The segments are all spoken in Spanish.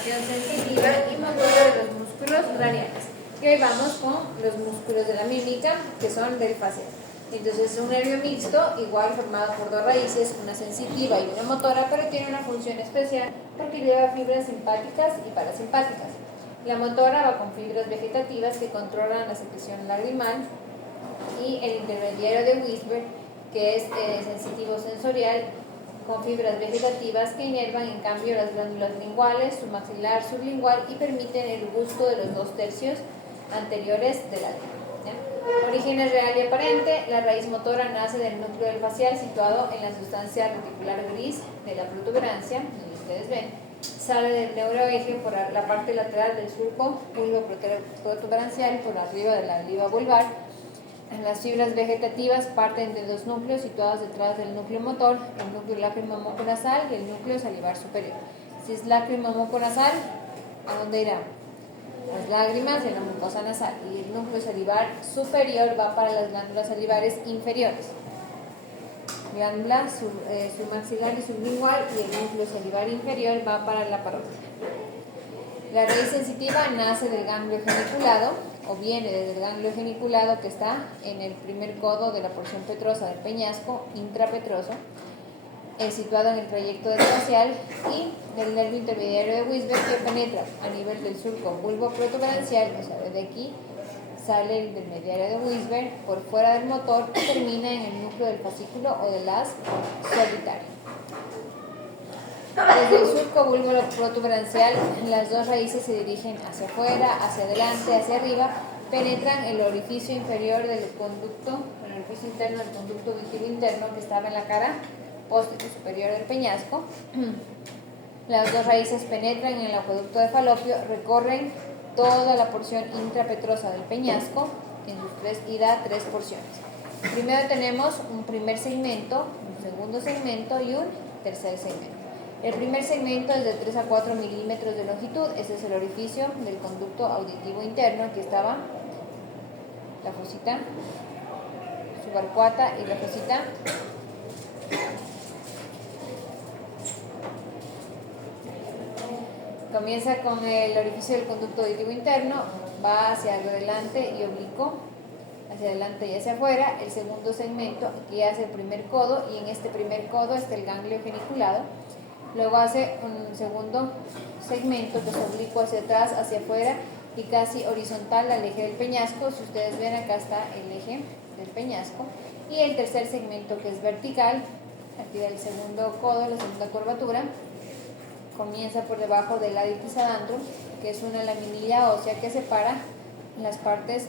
activación sensitiva y motora de los músculos craneales. Y hoy vamos con los músculos de la mímica, que son del facial. Entonces es un nervio mixto, igual formado por dos raíces, una sensitiva y una motora, pero tiene una función especial porque lleva fibras simpáticas y parasimpáticas. La motora va con fibras vegetativas que controlan la secreción lagrimal, y el intermediario de Wisber, que es sensitivo sensorial, con fibras vegetativas que inervan en cambio las glándulas linguales, su maxilar sublingual y permiten el gusto de los 2/3 anteriores de la lengua. Origen es real y aparente. La raíz motora nace del núcleo del facial situado en la sustancia reticular gris de la protuberancia, como ustedes ven. Sale del neuroeje por la parte lateral del surco vulvo-protuberancial por arriba de la oliva vulvar. Las fibras vegetativas parten de dos núcleos situados detrás del núcleo motor, el núcleo lágrimo-moco-nasal y el núcleo salivar superior. Si es lágrimo-moco-nasal, ¿a dónde irá? Las lágrimas en la mucosa nasal, y el núcleo salivar superior va para las glándulas salivares inferiores. Glándula submaxilar y sublingual, y el núcleo salivar inferior va para la parótida. La raíz sensitiva nace del ganglio geniculado, o viene desde el ganglio geniculado que está en el primer codo de la porción petrosa del peñasco intrapetroso, situado en el trayecto del facial, y el nervio intermediario de Wisber que penetra a nivel del surco vulvo-protuberancial, o sea, desde aquí sale el intermediario de Wisber por fuera del motor y termina en el núcleo del fascículo o del haz solitario. Desde el surco vulvo-protuberancial, las dos raíces se dirigen hacia afuera, hacia adelante, hacia arriba, penetran el orificio inferior del conducto, el orificio interno del conducto auditivo interno que estaba en la cara posterior superior del peñasco. Las dos raíces penetran en el acueducto de Falopio, recorren toda la porción intrapetrosa del peñasco en sus tres porciones. Primero tenemos un primer segmento, un segundo segmento y un tercer segmento. El primer segmento es de 3 a 4 milímetros de longitud. Este es el orificio del conducto auditivo interno. Aquí estaba la fosita subarcuata y la fosita comienza con el orificio del conducto auditivo interno, va hacia adelante y oblicuo, hacia adelante y hacia afuera. El segundo segmento aquí hace el primer codo, y en este primer codo está el ganglio geniculado. Luego hace un segundo segmento que es oblicuo hacia atrás, hacia afuera y casi horizontal al eje del peñasco. Si ustedes ven, acá está el eje del peñasco. Y el tercer segmento, que es vertical, aquí el segundo codo, la segunda curvatura, comienza por debajo del aditis adantrum, que es una laminilla ósea que separa las partes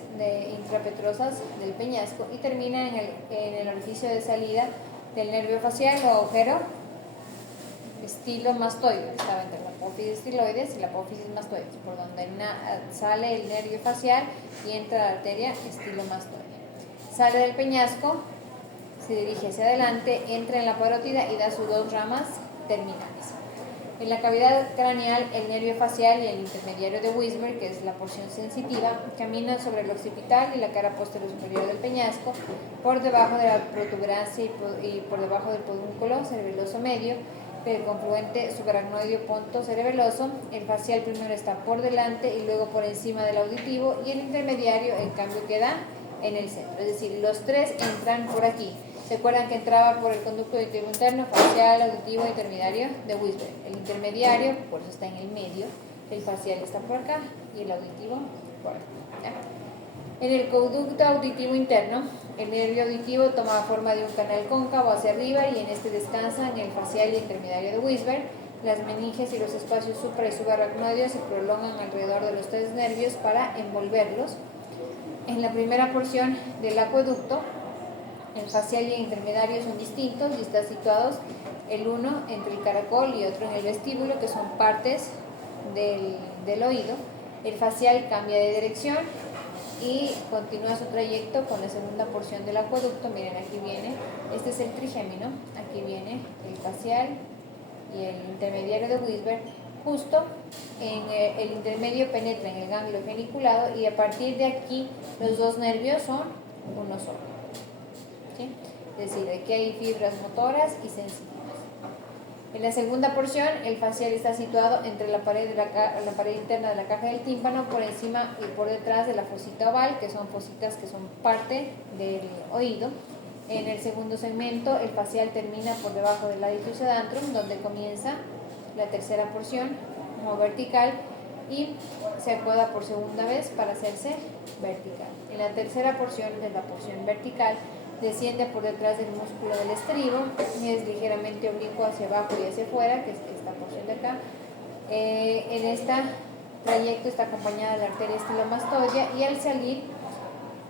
intrapetrosas del peñasco, y termina en el orificio de salida del nervio facial o agujero estilomastoide. Estaba entre la apófisis estiloides y la apófisis mastoides, por donde sale el nervio facial y entra la arteria estilomastoide. Sale del peñasco, se dirige hacia adelante, entra en la parótida y da sus dos ramas terminales. En la cavidad craneal, el nervio facial y el intermediario de Wisber, que es la porción sensitiva, caminan sobre el occipital y la cara posterior superior del peñasco, por debajo de la protuberancia y por debajo del pedúnculo cerebeloso medio, del confluente subaracnoideo ponto cerebeloso. El facial primero está por delante y luego por encima del auditivo, y el intermediario, en cambio, queda en el centro. Es decir, los tres entran por aquí. ¿Se acuerdan que entraba por el conducto auditivo interno, facial, auditivo, intermediario de Wisber? El intermediario, por eso está en el medio, el facial está por acá y el auditivo por acá. ¿Ya? En el conducto auditivo interno, el nervio auditivo toma forma de un canal cóncavo hacia arriba, y en este descansan el facial y intermediario de Wisber. Las meninges y los espacios supra y subaracnoideos se prolongan alrededor de los tres nervios para envolverlos. En la primera porción del acueducto, el facial y el intermediario son distintos y están situados el uno entre el caracol y otro en el vestíbulo, que son partes del oído. El facial cambia de dirección y continúa su trayecto con la segunda porción del acueducto. Miren, aquí viene, este es el trigémino, aquí viene el facial y el intermediario de Wisber. Justo en el intermedio penetra en el ganglio geniculado, y a partir de aquí los dos nervios son uno solo. ¿Sí? Es decir, aquí hay fibras motoras y sensitivas. En la segunda porción, el facial está situado entre la pared interna de la caja del tímpano, por encima y por detrás de la fosita oval, que son fositas que son parte del oído. En el segundo segmento, el facial termina por debajo del ladius sedantrum, donde comienza la tercera porción, como vertical, y se apoda por segunda vez para hacerse vertical. En la tercera porción, de la porción vertical, desciende por detrás del músculo del estribo y es ligeramente oblicuo hacia abajo y hacia afuera, que es esta porción de acá. En este trayecto está acompañada de la arteria estilomastoidea y al salir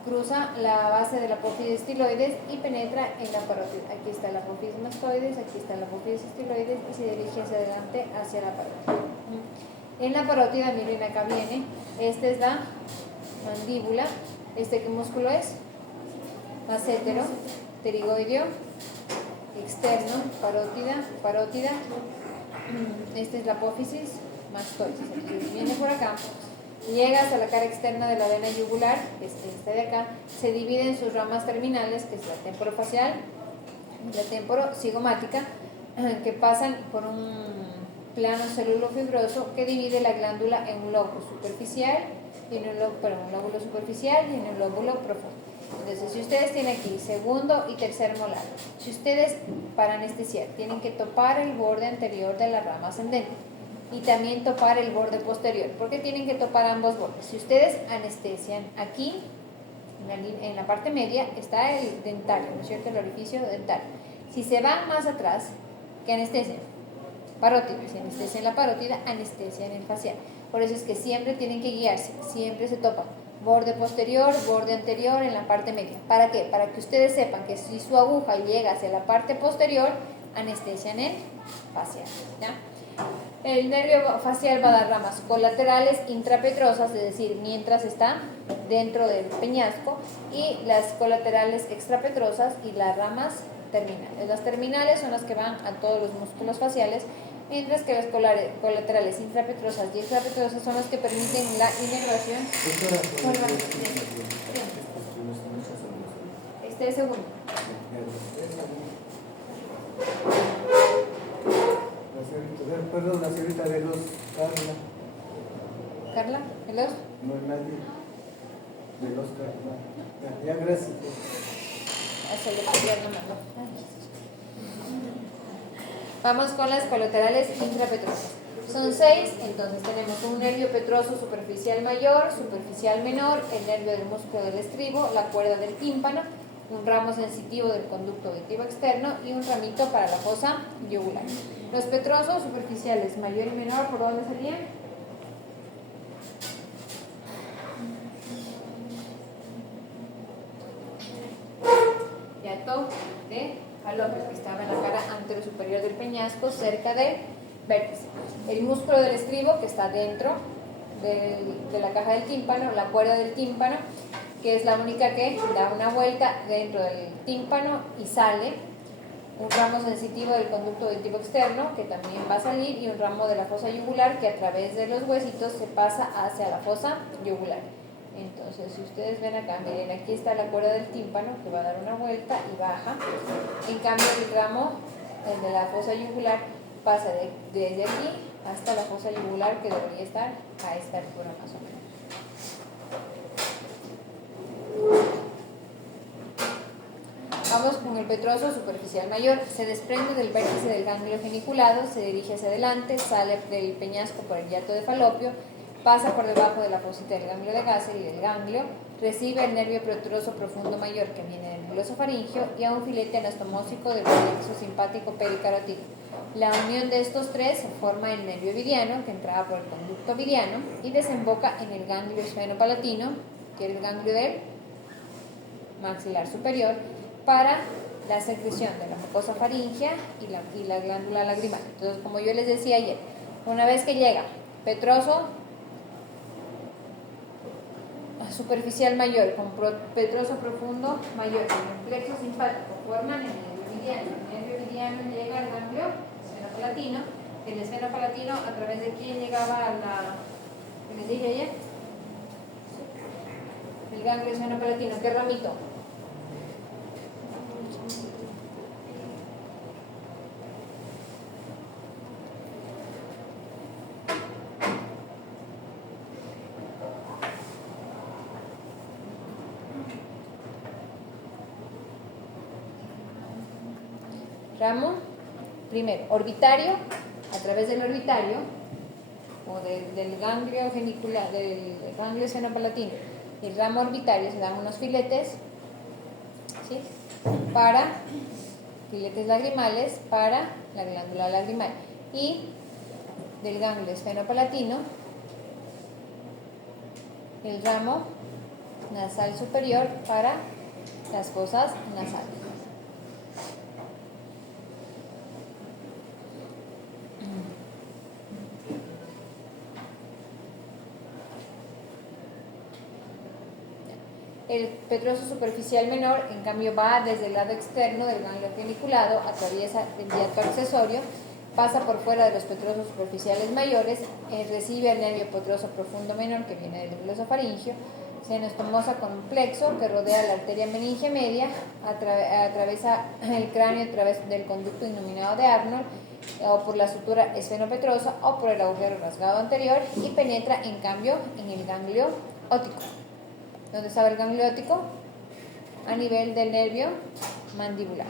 cruza la base de la apófisis estiloides y penetra en la parótida. Aquí está la apófisis mastoides, aquí está la apófisis estiloides y se dirige hacia adelante hacia la parótida. En la parótida, miren acá viene, esta es la mandíbula. ¿Este qué músculo es? Massétero, pterigoideo, externo, parótida. Esta es la apófisis mastoides. Entonces viene por acá, llega hasta la cara externa de la vena yugular, que es esta de acá, se divide en sus ramas terminales, que es la temporofacial y la temporozigomática, que pasan por un plano celulofibroso que divide la glándula en un lóbulo superficial y en un lóbulo superficial y en un lóbulo profundo. Entonces, si ustedes tienen aquí segundo y tercer molar, si ustedes para anestesiar tienen que topar el borde anterior de la rama ascendente y también topar el borde posterior, porque tienen que topar ambos bordes. Si ustedes anestesian aquí, en la parte media está el dentario, ¿no es cierto? El orificio dentario. Si se van más atrás, ¿qué anestesian? Parótida. Si anestesian la parótida, anestesian el facial. Por eso es que siempre tienen que guiarse, siempre se topan borde posterior, borde anterior en la parte media. ¿Para qué? Para que ustedes sepan que si su aguja llega hacia la parte posterior, anestesian el facial, ¿ya? El nervio facial va a dar ramas colaterales intrapetrosas, es decir, mientras está dentro del peñasco, y las colaterales extrapetrosas y las ramas terminales. Las terminales son las que van a todos los músculos faciales, mientras que las colaterales intrapetrosas y extrapetrosas son las que permiten la inervación. Este es segundo. Perdón, la señorita de los Carla. ¿Carla? ¿Veloz? No es nadie. De los Carla. Ya, gracias. Se le podía nomás. Vamos con las colaterales intrapetrosas. Son 6, entonces tenemos un nervio petroso superficial mayor, superficial menor, el nervio del músculo del estribo, la cuerda del tímpano, un ramo sensitivo del conducto auditivo externo y un ramito para la fosa yugular. Los petrosos superficiales mayor y menor, ¿por dónde salían? Hiato de falopio, que estaba en la cara anterior superior del peñasco, cerca del vértice. El músculo del estribo, que está dentro de la caja del tímpano, la cuerda del tímpano, que es la única que da una vuelta dentro del tímpano y sale. Un ramo sensitivo del conducto auditivo externo, que también va a salir, y un ramo de la fosa yugular, que a través de los huesitos se pasa hacia la fosa yugular. Entonces, si ustedes ven acá, miren, aquí está la cuerda del tímpano, que va a dar una vuelta y baja. En cambio, el ramo de la fosa yugular pasa desde aquí hasta la fosa yugular, que debería estar a esta altura más o menos. Vamos con el petroso superficial mayor. Se desprende del vértice del ganglio geniculado, se dirige hacia adelante, sale del peñasco por el hiato de falopio, pasa por debajo de la fosita del ganglio de Gasser y del ganglio, recibe el nervio petroso profundo mayor, que viene del nudo esofaringeo, y a un filete anastomósico del plexo simpático pericarótido. La unión de estos tres forma el nervio vidiano, que entraba por el conducto vidiano y desemboca en el ganglio esfenopalatino, que es el ganglio del maxilar superior, para la secreción de la mucosa faríngea y la glándula lagrimal. Entonces, como yo les decía ayer, una vez que llega petroso superficial mayor con petroso profundo mayor con el plexo simpático, forman el nervio vidiano. El nervio vidiano llega al ganglio esfenopalatino. El esfenopalatino, a través de quién llegaba a la, que les dije ayer, el ganglio esfenopalatino, ¿qué ramito? Ramo, primero, orbitario, a través del orbitario, o del ganglio genicular, del ganglio senopalatino, y el ramo orbitario se dan unos filetes, ¿sí? Para filetes lagrimales para la glándula lagrimal, y del ganglio esfenopalatino el ramo nasal superior para las fosas nasales. El petroso superficial menor, en cambio, va desde el lado externo del ganglio geniculado, atraviesa el hiato accesorio, pasa por fuera de los petrosos superficiales mayores, recibe el nervio petroso profundo menor que viene del glosofaringio, seno estomosa complexo que rodea la arteria meningia media, atraviesa el cráneo a través del conducto innominado de Arnold, o por la sutura esfenopetrosa o por el agujero rasgado anterior, y penetra en cambio en el ganglio óptico. ¿Dónde estaba el ganglio óptico? A nivel del nervio mandibular.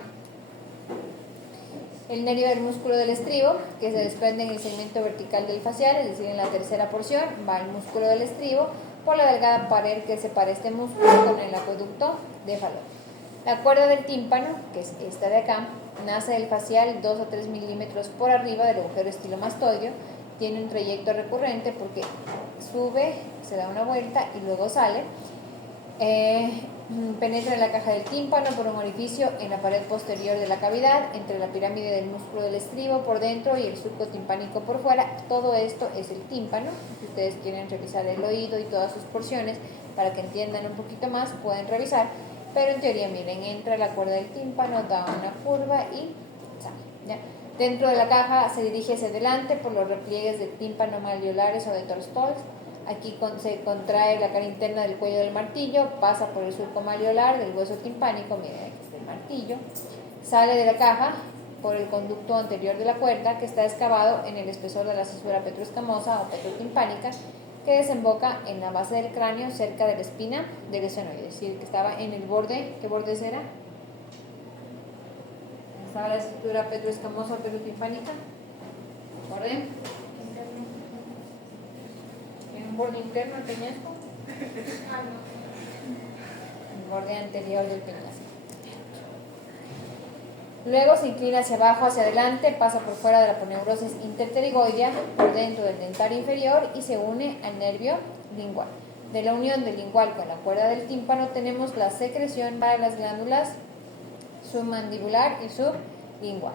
El nervio del músculo del estribo, que se desprende en el segmento vertical del facial, es decir, en la tercera porción, va el músculo del estribo por la delgada pared que separa este músculo con el acueducto de Falón. La cuerda del tímpano, que es esta de acá, nace del facial 2 o 3 milímetros por arriba del agujero estilomastoideo. Tiene un trayecto recurrente porque sube, se da una vuelta y luego sale. Penetra en la caja del tímpano por un orificio en la pared posterior de la cavidad, entre la pirámide del músculo del estribo por dentro y el surco timpánico por fuera. Todo esto es el tímpano. Si ustedes quieren revisar el oído y todas sus porciones para que entiendan un poquito más, pueden revisar. Pero en teoría, miren, entra la cuerda del tímpano, da una curva y sale, ¿ya? Dentro de la caja se dirige hacia adelante por los repliegues de tímpano malleolares o de Torstolz. Aquí se contrae la cara interna del cuello del martillo, pasa por el surco malleolar del hueso timpánico, miren, aquí está el martillo, sale de la caja por el conducto anterior de la cuerda que está excavado en el espesor de la cesura petroescamosa o petrotimpánica, que desemboca en la base del cráneo cerca de la espina del esfenoide, es decir, que estaba en el borde. ¿Qué borde era? Estaba la estructura petroescamosa o petrotimpánica. ¿Borde? ¿Un borde interno del peñasco? El borde anterior del peñasco. Luego se inclina hacia abajo, hacia adelante, pasa por fuera de la aponeurosis interpterigoidea, por dentro del dentario inferior y se une al nervio lingual. De la unión del lingual con la cuerda del tímpano tenemos la secreción para las glándulas submandibular y sublingual.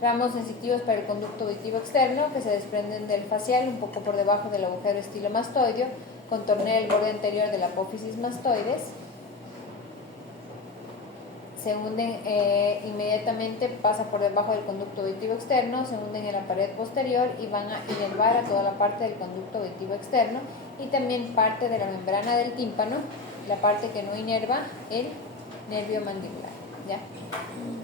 Ramos sensitivos para el conducto auditivo externo que se desprenden del facial un poco por debajo del agujero estilomastoideo, contornea el borde anterior de la apófisis mastoides. Se hunden inmediatamente, pasa por debajo del conducto auditivo externo, se hunden en la pared posterior y van a inervar a toda la parte del conducto auditivo externo y también parte de la membrana del tímpano, la parte que no inerva el nervio mandibular, ¿ya?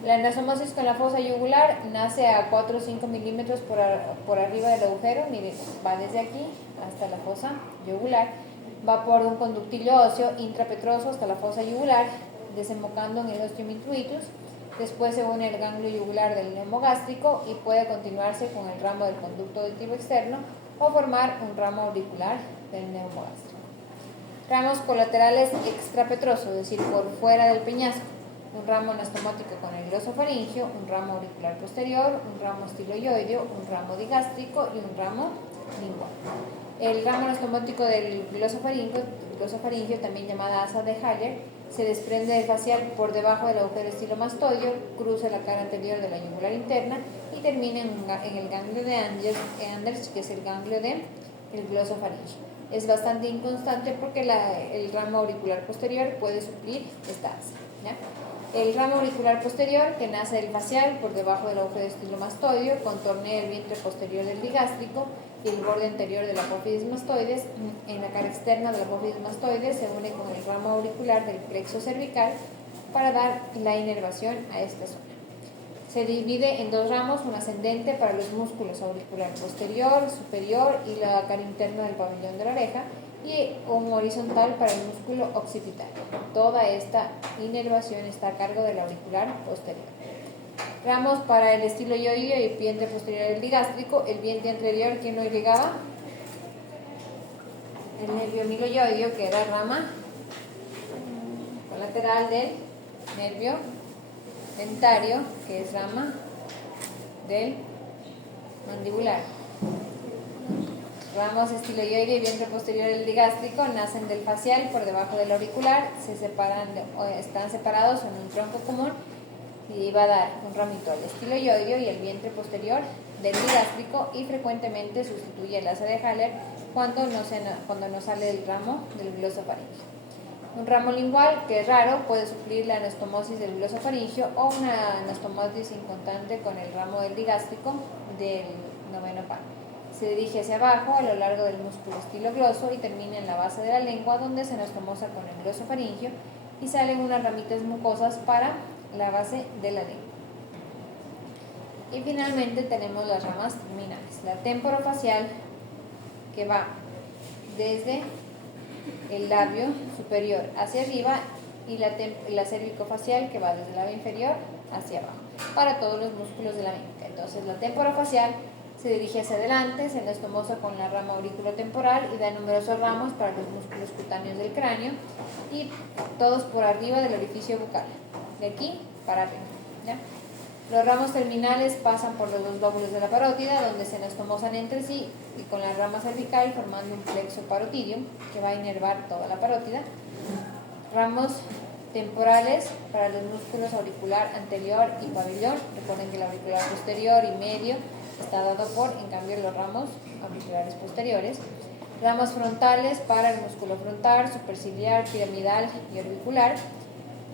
La anastomosis con la fosa yugular nace a 4 o 5 milímetros por arriba del agujero, miren, va desde aquí hasta la fosa yugular, va por un conductillo óseo intrapetroso hasta la fosa yugular, desembocando en el ostium intuitus. Después se une el ganglio yugular del neumogástrico y puede continuarse con el ramo del conducto auditivo externo o formar un ramo auricular del neumogástrico. Ramos colaterales extrapetrosos, es decir, por fuera del peñasco. Un ramo anastomótico con el glosofaringio, un ramo auricular posterior, un ramo estiloioideo, un ramo digástrico y un ramo lingual. El ramo anastomótico del glosofaringio, también llamada asa de Haller, se desprende del facial por debajo del agujero estilomastoideo, cruza la cara anterior de la yugular interna y termina en el ganglio de Anders, que es el ganglio del glosofaringio. Es bastante inconstante porque el ramo auricular posterior puede suplir esta asa, ¿ya? El ramo auricular posterior, que nace del facial por debajo del agujero estilomastoideo, contornea el vientre posterior del digástrico y el borde anterior de la apófisis mastoides. En la cara externa de la apófisis mastoides se une con el ramo auricular del plexo cervical para dar la inervación a esta zona. Se divide en dos ramos, un ascendente para los músculos auricular posterior, superior y la cara interna del pabellón de la oreja, y un horizontal para el músculo occipital. Toda esta inervación está a cargo del auricular posterior. Ramos para el estilo yo-yo y vientre posterior del digástrico. El vientre anterior, ¿quién lo irrigaba? El nervio miloyoideo, que era rama colateral del nervio dentario, que es rama del mandibular. Ramos estiloideo y vientre posterior del digástrico nacen del facial por debajo del auricular, están separados en un tronco común y va a dar un ramito al estiloideo y el vientre posterior del digástrico, y frecuentemente sustituye el asa de Haller cuando no sale el ramo del glosofaringio. Un ramo lingual, que es raro, puede suplir la anastomosis del glosofaringio o una anastomosis inconstante con el ramo del digástrico del noveno par. Se dirige hacia abajo a lo largo del músculo estilogloso y termina en la base de la lengua, donde se anastomosa con el glosofaringio y salen unas ramitas mucosas para la base de la lengua. Y finalmente tenemos las ramas terminales. La temporofacial, que va desde el labio superior hacia arriba, y la cervicofacial, que va desde el labio inferior hacia abajo, para todos los músculos de la mímica. Entonces, la temporofacial se dirige hacia adelante, se anastomosa con la rama auriculotemporal y da numerosos ramos para los músculos cutáneos del cráneo, y todos por arriba del orificio bucal, de aquí para arriba, ¿ya? Los ramos terminales pasan por los dos lóbulos de la parótida, donde se anastomosan entre sí y con la rama cervical, formando un plexo parotidium que va a inervar toda la parótida. Ramos temporales para los músculos auricular anterior y pabellón. Recuerden que el auricular posterior y medio está dado por, en cambio, los ramos auriculares posteriores. Ramos frontales para el músculo frontal, superciliar, piramidal y orbicular.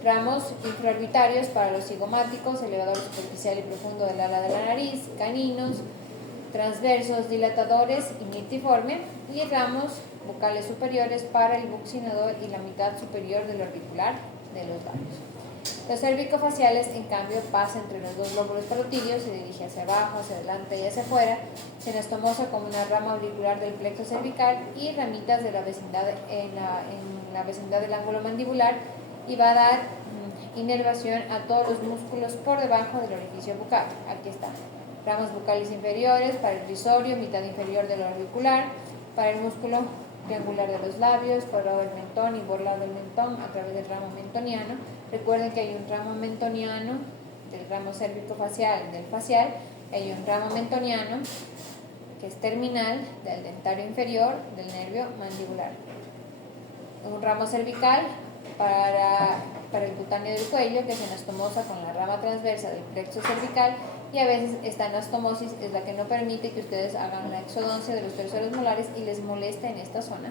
Ramos infraorbitarios para los cigomáticos, elevador superficial y profundo del ala de la nariz, caninos, transversos, dilatadores y mirtiforme. Y ramos bucales superiores para el buccinador y la mitad superior del orbicular de los labios. Los cervicofaciales, en cambio, pasa entre los dos lóbulos parotidios, se dirige hacia abajo, hacia adelante y hacia afuera, se anastomosa como una rama auricular del plexo cervical y ramitas de la vecindad en la vecindad del ángulo mandibular, y va a dar inervación a todos los músculos por debajo del orificio bucal. Aquí están. Ramas bucales inferiores para el risorio, mitad inferior del auricular, para el músculo triangular de los labios, forado del mentón y borlado del mentón a través del ramo mentoniano. Recuerden que hay un ramo mentoniano del ramo cérvico-facial del facial, hay un ramo mentoniano que es terminal del dentario inferior del nervio mandibular. Un ramo cervical para el cutáneo del cuello, que se anastomosa con la rama transversa del plexo cervical, y a veces esta anastomosis es la que no permite que ustedes hagan la exodoncia de los terceros molares y les molesta en esta zona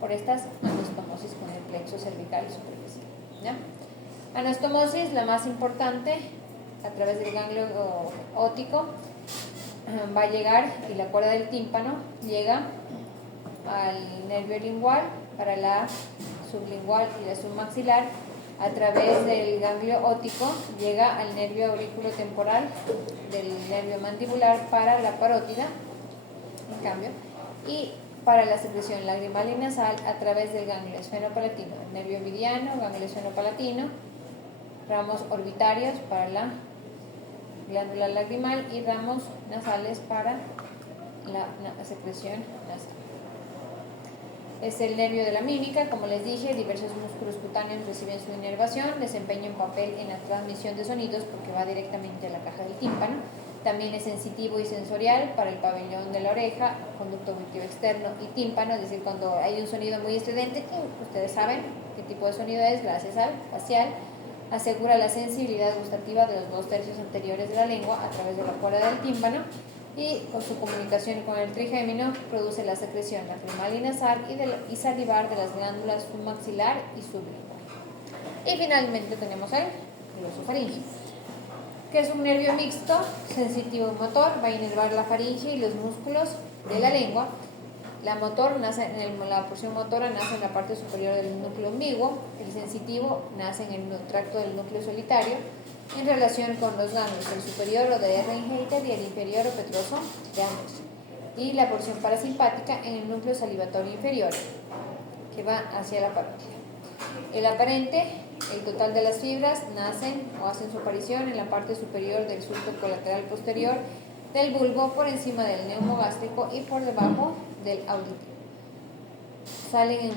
por estas anastomosis con el plexo cervical y superficial, ¿ya? Anastomosis, la más importante, a través del ganglio óptico, va a llegar, y la cuerda del tímpano llega al nervio lingual para la sublingual y la submaxilar. A través del ganglio óptico llega al nervio auriculotemporal del nervio mandibular para la parótida, en cambio, y para la secreción lagrimal y nasal a través del ganglio esfenopalatino, el nervio ovidiano, ganglio esfenopalatino, ramos orbitarios para la glándula lagrimal y ramos nasales para la secreción nasal. Es el nervio de la mímica, como les dije, diversos músculos cutáneos reciben su inervación, desempeña un papel en la transmisión de sonidos porque va directamente a la caja del tímpano. También es sensitivo y sensorial para el pabellón de la oreja, conducto auditivo externo y tímpano, es decir, cuando hay un sonido muy estridente, ustedes saben qué tipo de sonido es, gracias al facial. Asegura la sensibilidad gustativa de los 2/3 anteriores de la lengua a través de la cuerda del tímpano, y con su comunicación con el trigémino produce la secreción lacrimal y nasal y salivar de las glándulas submaxilar y sublingual. Y finalmente tenemos el glosofaringio, que es un nervio mixto, sensitivo y motor, va a inervar la faringe y los músculos de la lengua. La porción motora nace en la parte superior del núcleo ambiguo, el sensitivo nace en el tracto del núcleo solitario, en relación con los ganglios, el superior o de Reinhardt y el inferior o petroso de ambos, y la porción parasimpática en el núcleo salivatorio inferior. que va hacia la parótida. El aparente, el total de las fibras nacen o hacen su aparición en la parte superior del surco colateral posterior del bulbo, por encima del neumogástrico y por debajo del auditivo. Salen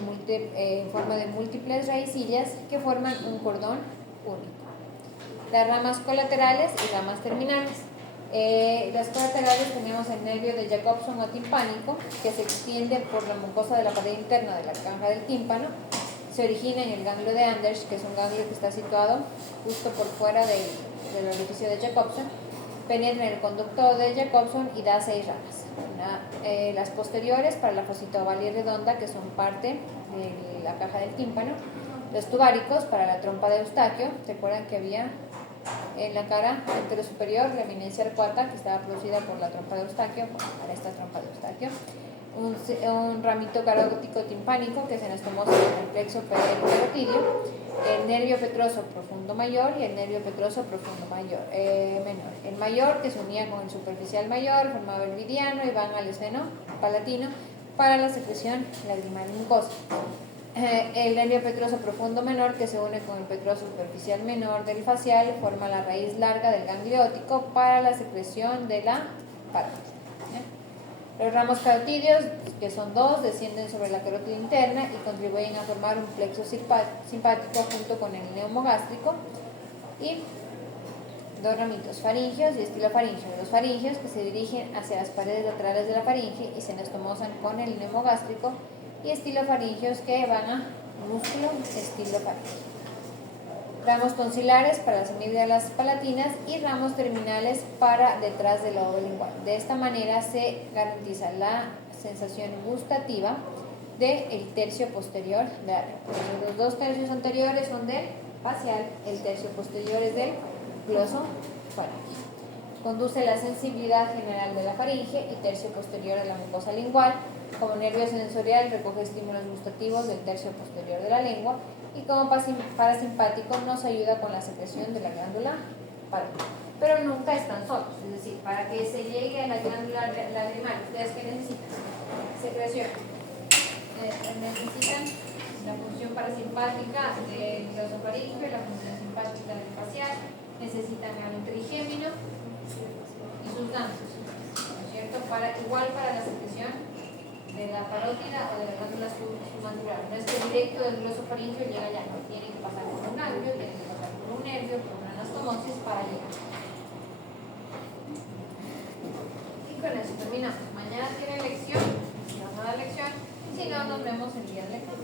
en forma de múltiples raicillas que forman un cordón único. Las ramas colaterales y ramas terminales. Las colaterales tenemos el nervio de Jacobson o timpánico, que se extiende por la mucosa de la pared interna de la caja del tímpano. Se origina en el ganglio de Anders, que es un ganglio que está situado justo por fuera del orificio de Jacobson. Penetra en el conducto de Jacobson y da 6 ramas. Las posteriores para la fosita oval y redonda, que son parte de la caja del tímpano. Los tubáricos para la trompa de Eustaquio. ¿Recuerdan que había en la cara anterosuperior la eminencia arcuata, que estaba producida por la trompa de Eustaquio? Para esta trompa de Eustaquio. Un ramito carótico timpánico, que es anastomosis en el plexo carotidio. El nervio petroso profundo mayor y el nervio petroso profundo menor. El mayor, que se unía con el superficial mayor, formaba el vidiano y van al esfeno palatino para la secreción lagrimal mucosa. El nervio petroso profundo menor, que se une con el petroso superficial menor del facial, forma la raíz larga del gangliótico para la secreción de la parótida. Los ramos carotidios, que son 2, descienden sobre la carótida interna y contribuyen a formar un plexo simpático junto con el neumogástrico, y 2 ramitos, faringios y estilofaringios. Los faringios, que se dirigen hacia las paredes laterales de la faringe y se anastomosan con el neumogástrico, y estilofaringios que van a músculo estilofaringeo. Ramos tonsilares para las amígdalas palatinas y ramos terminales para detrás del lobo lingual. De esta manera se garantiza la sensación gustativa del tercio posterior de la lengua. Los 2 tercios anteriores son del facial, el tercio posterior es del glosofaringeo. Conduce la sensibilidad general de la faringe y tercio posterior de la mucosa lingual. Como nervio sensorial recoge estímulos gustativos del tercio posterior de la lengua, y como parasimpático nos ayuda con la secreción de la glándula parótida. Pero nunca están solos, es decir, para que se llegue a la glándula lagrimal, ¿ustedes qué necesitan? Secreción. Necesitan la función parasimpática del glosofaringeo, la función simpática del facial, necesitan al trigémino y sus ganglios, ¿no es cierto? Igual para la secreción de la parótida o de la glándula submandibular. No es que directo del glosofaringeo llega allá, no, tiene que pasar por un ganglio, tiene que pasar por un nervio, por una anastomosis para llegar. Y con eso terminamos. Mañana tiene lección, si vamos a dar lección, si no, nos vemos el día de lectura.